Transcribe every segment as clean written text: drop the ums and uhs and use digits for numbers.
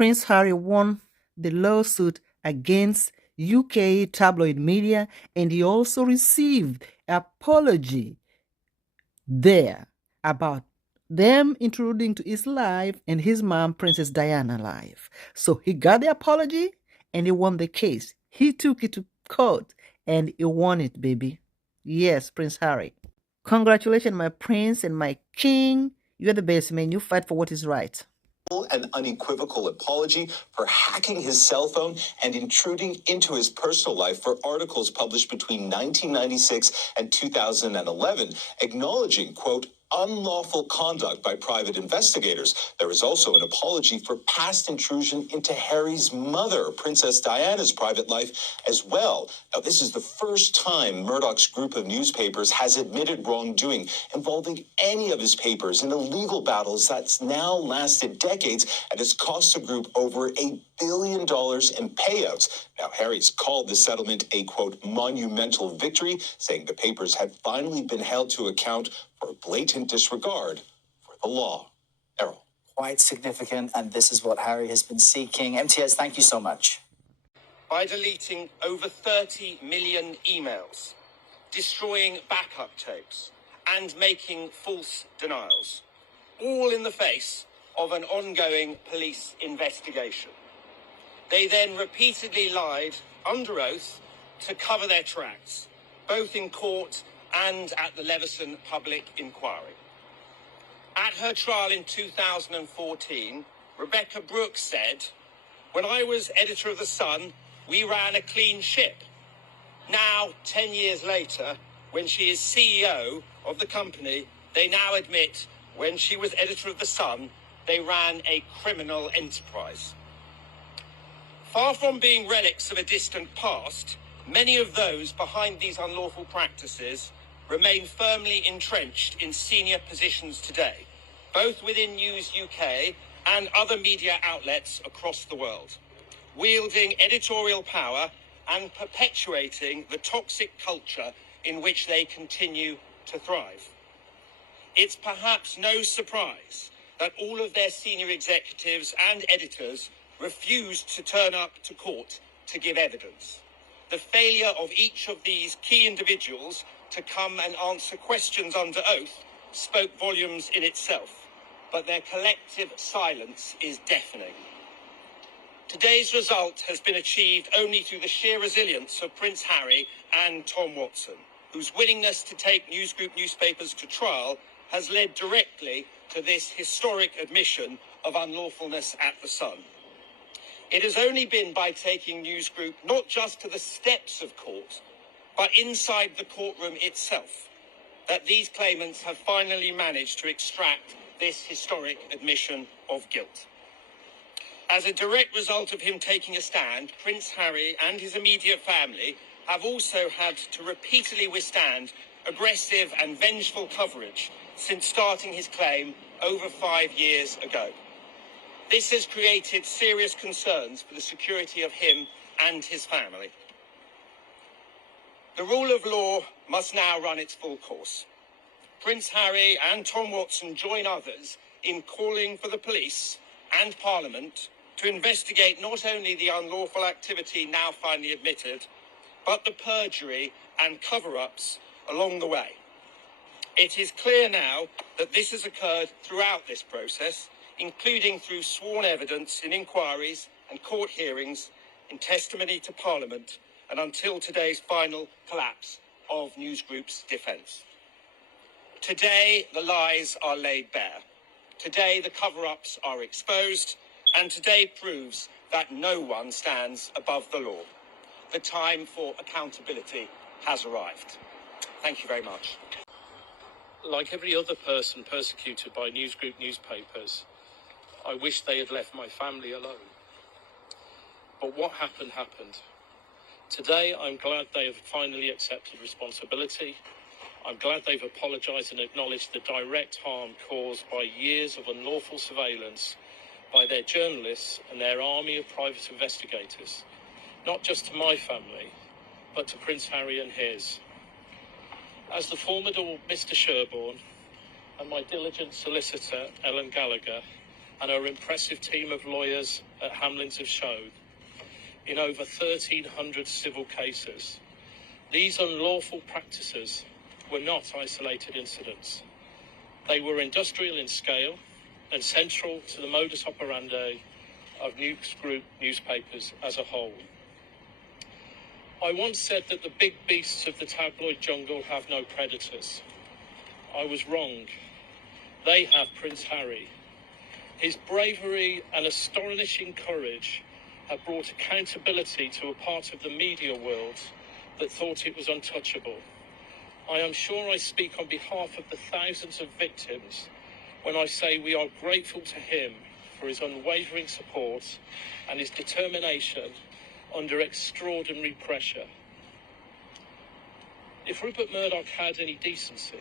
Prince Harry won the lawsuit against UK tabloid media, and he also received an apology there about them intruding to his life and his mom, Princess Diana's life. So he got the apology and he won the case. He took it to court and he won it, baby. Yes, Prince Harry. Congratulations, my prince and my king. You're the best, man. You fight for what is right. An unequivocal apology for hacking his cell phone and intruding into his personal life for articles published between 1996 and 2011, acknowledging, quote, unlawful conduct by private investigators. There is also an apology for past intrusion into Harry's mother, Princess Diana's private life as well. Now, this is the first time Murdoch's group of newspapers has admitted wrongdoing involving any of his papers in a legal battles that's now lasted decades and has cost the group over $1 billion in payouts. Now, Harry's called the settlement a, quote, monumental victory, saying the papers had finally been held to account for blatant disregard for the law. Errol. Quite significant, and this is what Harry has been seeking. MTS, thank you so much. By deleting over 30 million emails, destroying backup tapes, and making false denials, all in the face of an ongoing police investigation. They then repeatedly lied under oath to cover their tracks, both in court and at the Leveson public inquiry. At her trial in 2014, Rebecca Brooks said, "When I was editor of The Sun, we ran a clean ship." Now, 10 years later, when she is CEO of the company, they now admit when she was editor of The Sun, they ran a criminal enterprise. Far from being relics of a distant past, many of those behind these unlawful practices remain firmly entrenched in senior positions today, both within News UK and other media outlets across the world, wielding editorial power and perpetuating the toxic culture in which they continue to thrive. It's perhaps no surprise that all of their senior executives and editors refused to turn up to court to give evidence. The failure of each of these key individuals to come and answer questions under oath spoke volumes in itself, but their collective silence is deafening. Today's result has been achieved only through the sheer resilience of Prince Harry and Tom Watson, whose willingness to take News Group newspapers to trial has led directly to this historic admission of unlawfulness at The Sun. It has only been by taking News Group not just to the steps of court, but inside the courtroom itself, that these claimants have finally managed to extract this historic admission of guilt. As a direct result of him taking a stand, Prince Harry and his immediate family have also had to repeatedly withstand aggressive and vengeful coverage since starting his claim over 5 years ago. This has created serious concerns for the security of him and his family. The rule of law must now run its full course. Prince Harry and Tom Watson join others in calling for the police and Parliament to investigate not only the unlawful activity now finally admitted, but the perjury and cover-ups along the way. It is clear now that this has occurred throughout this process, including through sworn evidence in inquiries and court hearings, in testimony to Parliament, and until today's final collapse of News Group's defence. Today, the lies are laid bare. Today, the cover-ups are exposed, and today proves that no one stands above the law. The time for accountability has arrived. Thank you very much. Like every other person persecuted by News Group newspapers, I wish they had left my family alone. But what happened, happened. Today, I'm glad they have finally accepted responsibility. I'm glad they've apologised and acknowledged the direct harm caused by years of unlawful surveillance by their journalists and their army of private investigators, not just to my family, but to Prince Harry and his. As the formidable Mr. Sherborne and my diligent solicitor, Ellen Gallagher, and our impressive team of lawyers at Hamlins have shown, in over 1,300 civil cases, these unlawful practices were not isolated incidents. They were industrial in scale and central to the modus operandi of news group newspapers as a whole. I once said that the big beasts of the tabloid jungle have no predators. I was wrong. They have Prince Harry. His bravery and astonishing courage have brought accountability to a part of the media world that thought it was untouchable. I am sure I speak on behalf of the thousands of victims when I say we are grateful to him for his unwavering support and his determination under extraordinary pressure. If Rupert Murdoch had any decency,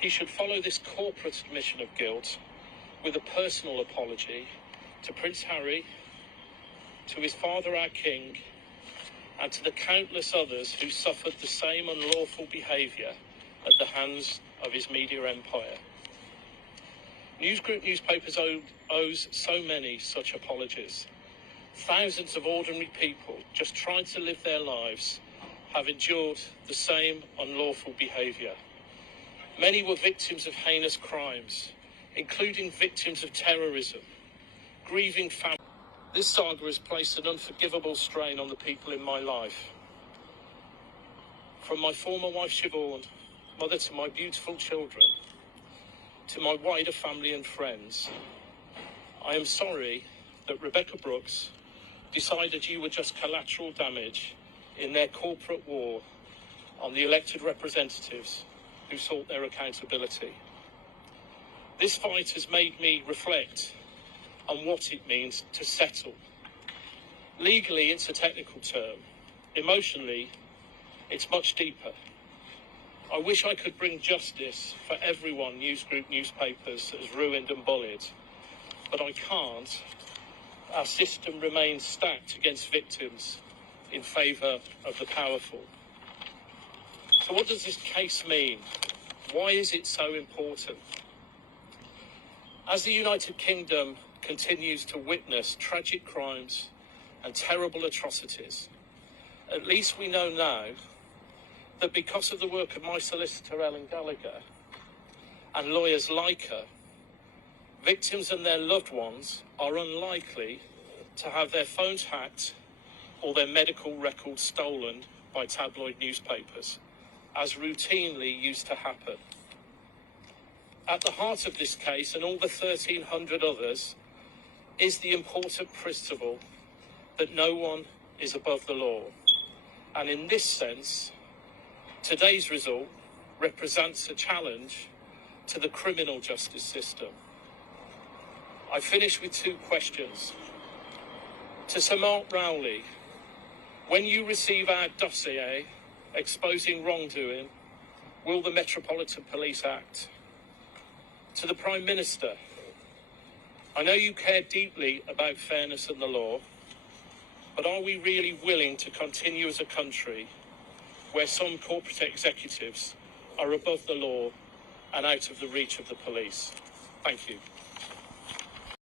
he should follow this corporate admission of guilt with a personal apology to Prince Harry, to his father, our king, and to the countless others who suffered the same unlawful behaviour at the hands of his media empire. News Group Newspapers owes so many such apologies. Thousands of ordinary people just trying to live their lives have endured the same unlawful behaviour. Many were victims of heinous crimes, including victims of terrorism, grieving families. This saga has placed an unforgivable strain on the people in my life. From my former wife Siobhan, mother to my beautiful children, to my wider family and friends, I am sorry that Rebecca Brooks decided you were just collateral damage in their corporate war on the elected representatives who sought their accountability. This fight has made me reflect on what it means to settle. Legally, it's a technical term. Emotionally, it's much deeper. I wish I could bring justice for everyone News Group Newspapers has ruined and bullied, but I can't. Our system remains stacked against victims in favour of the powerful. So what does this case mean? Why is it so important? As the United Kingdom continues to witness tragic crimes and terrible atrocities, at least we know now that because of the work of my solicitor Ellen Gallagher and lawyers like her, victims and their loved ones are unlikely to have their phones hacked or their medical records stolen by tabloid newspapers, as routinely used to happen. At the heart of this case, and all the 1,300 others, is the important principle that no one is above the law. And in this sense, today's result represents a challenge to the criminal justice system. I finish with two questions. To Sir Mark Rowley, when you receive our dossier exposing wrongdoing, will the Metropolitan Police act? To the Prime Minister, I know you care deeply about fairness and the law, but are we really willing to continue as a country where some corporate executives are above the law and out of the reach of the police? Thank you.